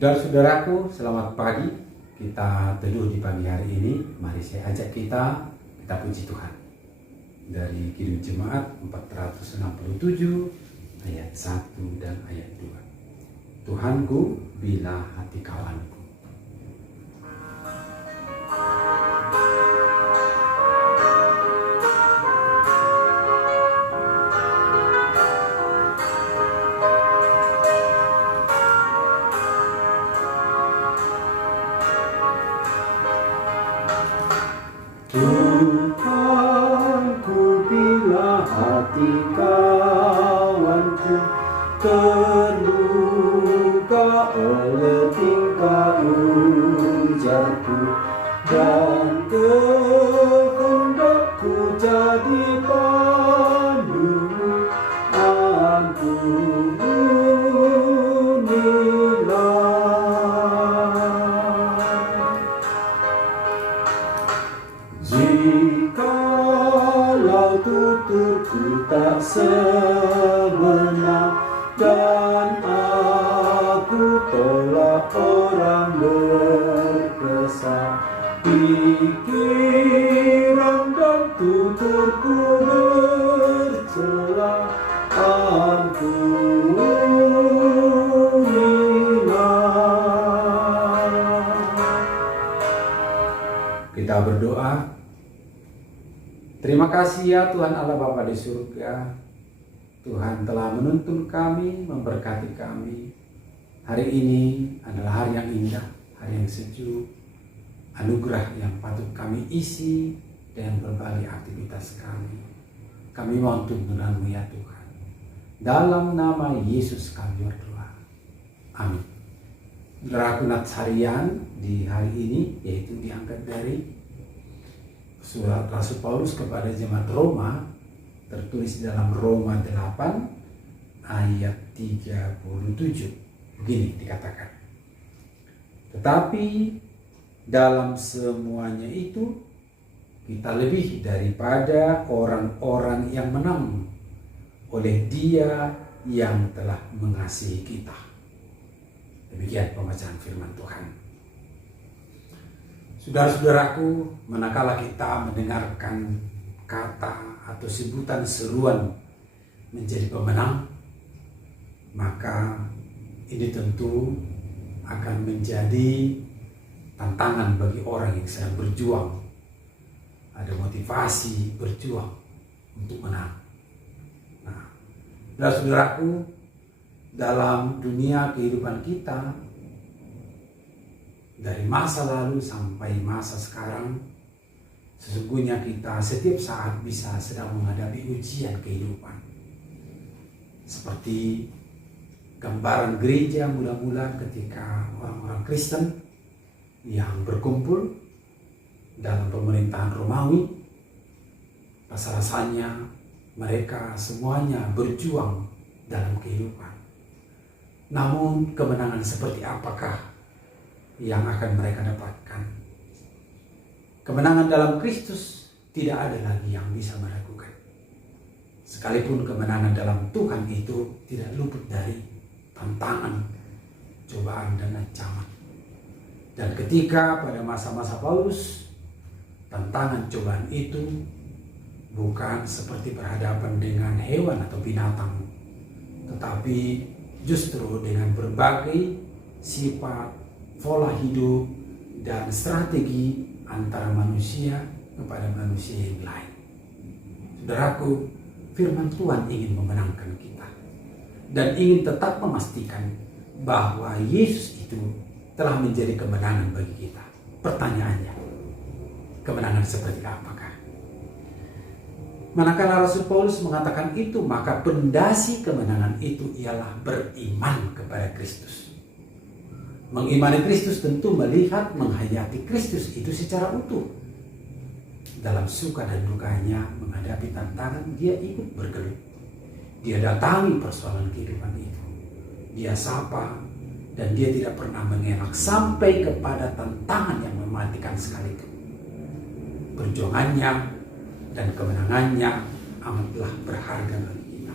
Saudara-saudaraku, selamat pagi. Kita teduh di pagi hari ini. Mari saya ajak kita puji Tuhan. Dari Kidung Jemaat 467 ayat 1 dan ayat 2. Tuhanku, bila hati kawanku. Tuhanku, bila hati kawanku terluka oleh tingkah ujarku dan kehendakku jadi pandumu, jikalau tuturku tak sebenar dan aku tolak orang berkesan, pikiran dan tuturku bercela, ampunilah. Kita berdoa. Terima kasih ya Tuhan Allah Bapa di surga. Tuhan telah menuntun kami, memberkati kami. Hari ini adalah hari yang indah, hari yang sejuk, anugerah yang patut kami isi dengan berbagai aktivitas kami. Kami mohon tuntunanmu ya Tuhan. Dalam nama Yesus kami berdoa. Amin. Saudaraku, nats harian di hari ini yaitu diangkat dari Surat Rasul Paulus kepada jemaat Roma, tertulis dalam Roma 8 ayat 37. Begini dikatakan. Tetapi dalam semuanya itu kita lebih daripada orang-orang yang menang oleh Dia yang telah mengasihi kita. Demikian pembacaan firman Tuhan. Saudara-saudaraku, manakala kita mendengarkan kata atau sebutan seruan menjadi pemenang, maka ini tentu akan menjadi tantangan bagi orang yang sedang berjuang. Ada motivasi berjuang untuk menang. Nah, saudara-saudaraku, dalam dunia kehidupan kita, dari masa lalu sampai masa sekarang, sesungguhnya kita setiap saat bisa sedang menghadapi ujian kehidupan. Seperti gambaran gereja mula-mula ketika orang-orang Kristen yang berkumpul dalam pemerintahan Romawi, rasa-rasanya mereka semuanya berjuang dalam kehidupan. Namun kemenangan seperti apakah yang akan mereka dapatkan? Kemenangan dalam Kristus tidak ada lagi yang bisa meragukan. Sekalipun kemenangan dalam Tuhan itu tidak luput dari tantangan, cobaan dan ancaman. Dan ketika pada masa-masa Paulus, tantangan cobaan itu bukan seperti berhadapan dengan hewan atau binatang, tetapi justru dengan berbagai sifat, pola hidup, dan strategi antara manusia kepada manusia yang lain. Saudaraku, firman Tuhan ingin memenangkan kita dan ingin tetap memastikan bahwa Yesus itu telah menjadi kemenangan bagi kita. Pertanyaannya, kemenangan seperti apakah? Manakala Rasul Paulus mengatakan itu, maka pondasi kemenangan itu ialah beriman kepada Kristus. Mengimani Kristus tentu melihat, menghayati Kristus itu secara utuh. Dalam suka dan dukanya menghadapi tantangan, dia ikut bergelut. Dia datangi persoalan kehidupan itu. Dia sapa dan dia tidak pernah mengelak sampai kepada tantangan yang mematikan sekalipun. Perjuangannya dan kemenangannya amatlah berharga bagi kita.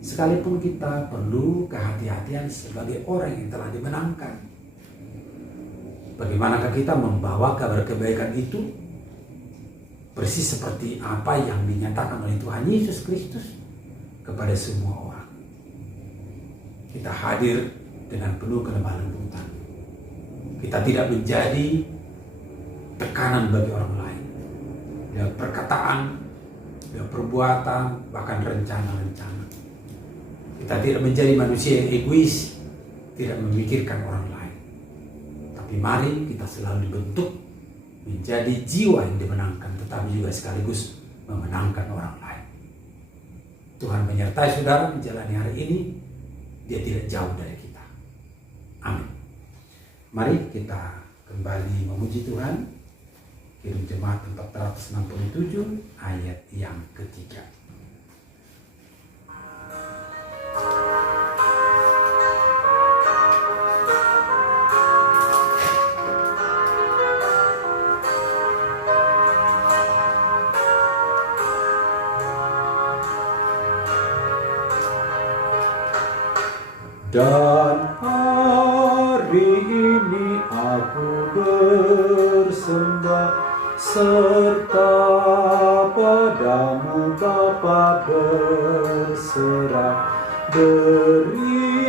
sekalipun kita perlu kehati-hatian sebagai orang yang telah dimenangkan. Bagaimanakah kita membawa kabar kebaikan itu? Persis seperti apa yang dinyatakan oleh Tuhan Yesus Kristus kepada semua orang. Kita hadir dengan penuh kelemah lembutan. Kita tidak menjadi tekanan bagi orang lain. Lewat perkataan, lewat perbuatan, bahkan rencana-rencana. Kita tidak menjadi manusia yang egois, tidak memikirkan orang lain. Tapi mari kita selalu dibentuk menjadi jiwa yang dimenangkan, tetapi juga sekaligus memenangkan orang lain. Tuhan menyertai saudara menjalani hari ini. Dia tidak jauh dari kita. Amin. Mari kita kembali memuji Tuhan. Kirim Jemaat 467 ayat yang ketiga. Dan hari ini aku bersembah serta padamu Bapa berserah, berikan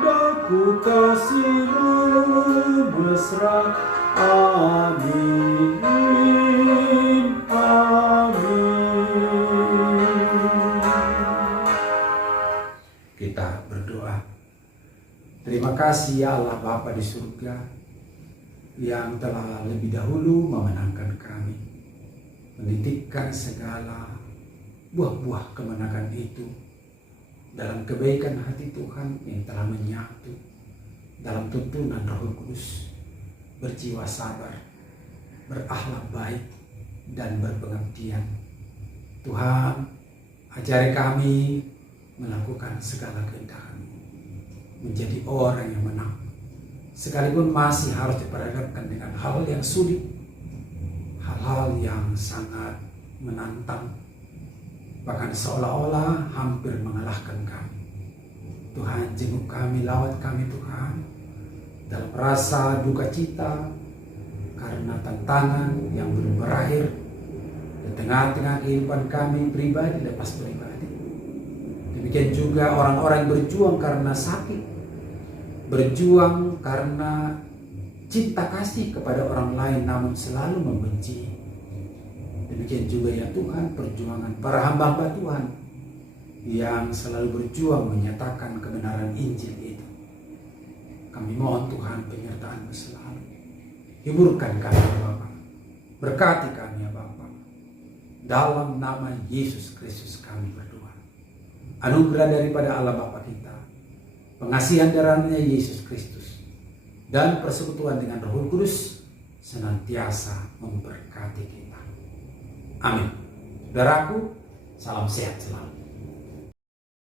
daku kasih-Mu mesra. Amin, amin. Kita berdoa. Terima kasih ya Allah Bapa di surga, yang telah lebih dahulu memenangkan kami, menitipkan segala buah-buah kemenangan itu dalam kebaikan hati Tuhan yang telah menyatu dalam tuntunan Roh Kudus, berjiwa sabar, berakhlak baik, dan berpengabdian. Tuhan, ajari kami melakukan segala kehendak-Mu, menjadi orang yang menang, sekalipun masih harus diperhadapkan dengan hal yang sulit, hal-hal yang sangat menantang, bahkan seolah-olah hampir mengalahkan kami. Tuhan, jenguk kami, lawat kami Tuhan, dalam rasa duka cita karena tantangan yang belum berakhir di tengah-tengah kehidupan kami pribadi lepas pribadi. Demikian juga orang-orang yang berjuang karena sakit, berjuang karena cinta kasih kepada orang lain namun selalu membenci. Demikian juga ya Tuhan, perjuangan para hamba-hamba Tuhan yang selalu berjuang menyatakan kebenaran Injil itu. Kami mohon Tuhan penyertaan-Mu selalu. Hiburkan kami ya Bapa, berkati kami ya Bapa. Dalam nama Yesus Kristus kami berdoa. Anugerah daripada Allah Bapa kita, pengasihan darahnya Yesus Kristus, dan persekutuan dengan Roh Kudus senantiasa memberkati kita. Amin. Saudaraku, salam sehat selalu.